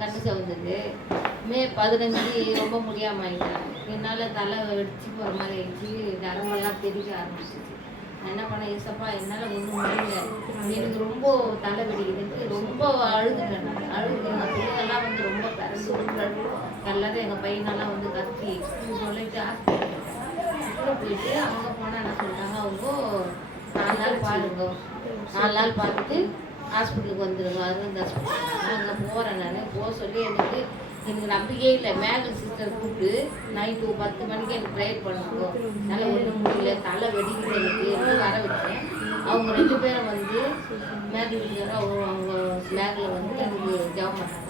கண்ணு சவுந்தது. மே பதினஞ்சு ரொம்ப முடியாமல் ஆகிட்டேன் என்னால் தலை வெடிச்சு போகிற மாதிரி ஆயிடுச்சு. நரம்பெல்லாம் தெரிய ஆரம்பிச்சிச்சு நான் என்ன பண்ணேன் ஏசப்பா என்னால் ஒன்றும் முடியல. எனக்கு ரொம்ப தலை வெடிக்குதுன்ட்டு ரொம்ப அழுதுட்டேன் நான். அழுது எங்கள் வந்து ரொம்ப பிறந்து விட்டு எல்லாரும் எங்கள் பையனெல்லாம் வந்து கத்தி சொல்லிட்டு ஹாஸ்பிட்டல் போயிட்டு அங்கே போனால் என்ன சொல்லிட்டாங்க அவங்க நாலு நாள் பாருங்க. நாலு நாள் பார்த்துட்டு ஹாஸ்பிட்டலுக்கு வந்துடுங்க அரவிந்த் ஹாஸ்பிட்டல் போகிறேன் நான். போக சொல்லி எனக்கு எனக்கு நம்பிக்கையே இல்லை. மேகல் சிஸ்டர் கூப்பிட்டு நைட்டு பத்து மணிக்கு எனக்கு ப்ரேயர் பண்ணுவோம் நல்லா ஒன்றும் முடியல. தலை வெடிக்குது எனக்கு. வர வச்சேன் அவங்க ரெண்டு பேரும் வந்து மேகல் அவங்க அவங்க மேகில் வந்து எனக்கு ஜாப் பண்ணாங்க.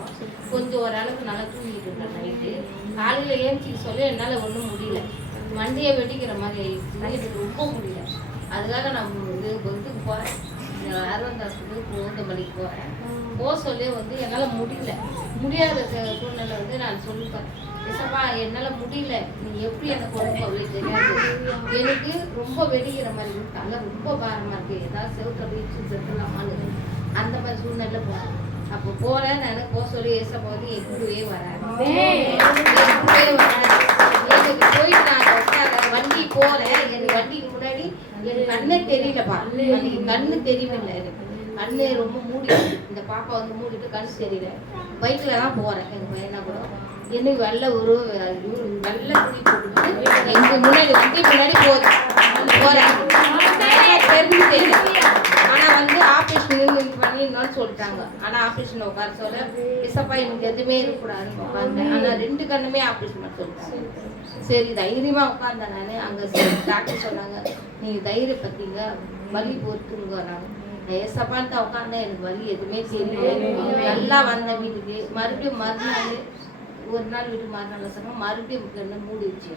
கொஞ்சம் ஓரளவுக்கு நல்லா தூங்கிட்டு இருந்தேன் நைட்டு காலையில் ஏஞ்சிக்க சொல்லி என்னால் ஒன்றும் முடியல. வண்டியை வெடிக்கிற மாதிரி ஆயிடுச்சு. எனக்கு ரொம்ப முடியல. அதுக்காக நான் இது வந்து போகிறேன் அரவிந்த் ஹாஸ்பிட்டலுக்கு பூந்தமல்லிக்கு போகிறேன். போக சொல்லி வந்து என்னால் முடியல. முடியாத சூழ்நிலை வந்து நான் சொல்லிட்டேன். ஏசப்பா என்னால் முடியல. நீ எப்படி எனக்கு உடம்பு அவ்வளோ தெரியாது. எனக்கு ரொம்ப வெடிக்கிற மாதிரி இருக்கு. தலை ரொம்ப பாரமாக இருக்குது ஏதாவது செவுத்துல வீச்சு செத்துலாமான்னு அந்த மாதிரி சூழ்நிலை போகிறேன் அப்போ போகிறேன் நான். போக சொல்லி ஏசப்பா வந்து என் கூடவே வரேன் என் கூடவே வரேன் எனக்கு போயிட்டு நான் வண்டி வண்டிக்கு முன்னாடி எனக்கு கண்ணே தெரியலப்பா. அன்னைக்கு கண்ணு தெரியவில்லை எனக்கு. கண்ணு ரொம்ப மூடி இந்த பாப்பா வந்து மூடிட்டு கண்ணு தெரியல பைக்ல தான் போறேன். எங்க பையனா கூட. எனக்கு வெள்ள ஒரு நல்ல வெள்ள போட்டு எங்க முன்னாடி வண்டி முன்னாடி போகுது போறேன் தெரிஞ்சு தெரியல ஆனா வந்து ஆபரேஷன் சொல்லிட்டாங்க. ஆனா ஆபரேஷன் உட்கார சொல்ல இசப்பா எனக்கு எதுவுமே இருக்கக்கூடாதுன்னு உட்காந்தேன் ஆனா ரெண்டு கண்ணுமே ஆபரேஷன் பண்ண சொல்லிட்டாங்க. சரி தைரியமா உட்கார்ந்தேன் நான். அங்க டாக்டர் சொன்னாங்க நீங்க தைரியப்பட்டீங்க வலி பொறுத்துங்க. வராங்க ஏசப்பான்ட்டு உட்காந்தேன் எனக்கு வலி எதுவுமே தெரியல. நல்லா வந்தேன் வீட்டுக்கு. மறுபடியும் மறுநாள் ஒரு நாள் வீட்டு மறுநாள் சொன்னோம் மறுபடியும் கண்ணு மூடி வச்சு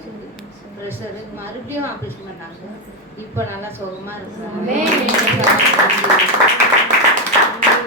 ப்ரெஷரு மறுபடியும் ஆப்ரேஷன் பண்ணாங்க இப்போ நல்லா சுகமா இருக்கு.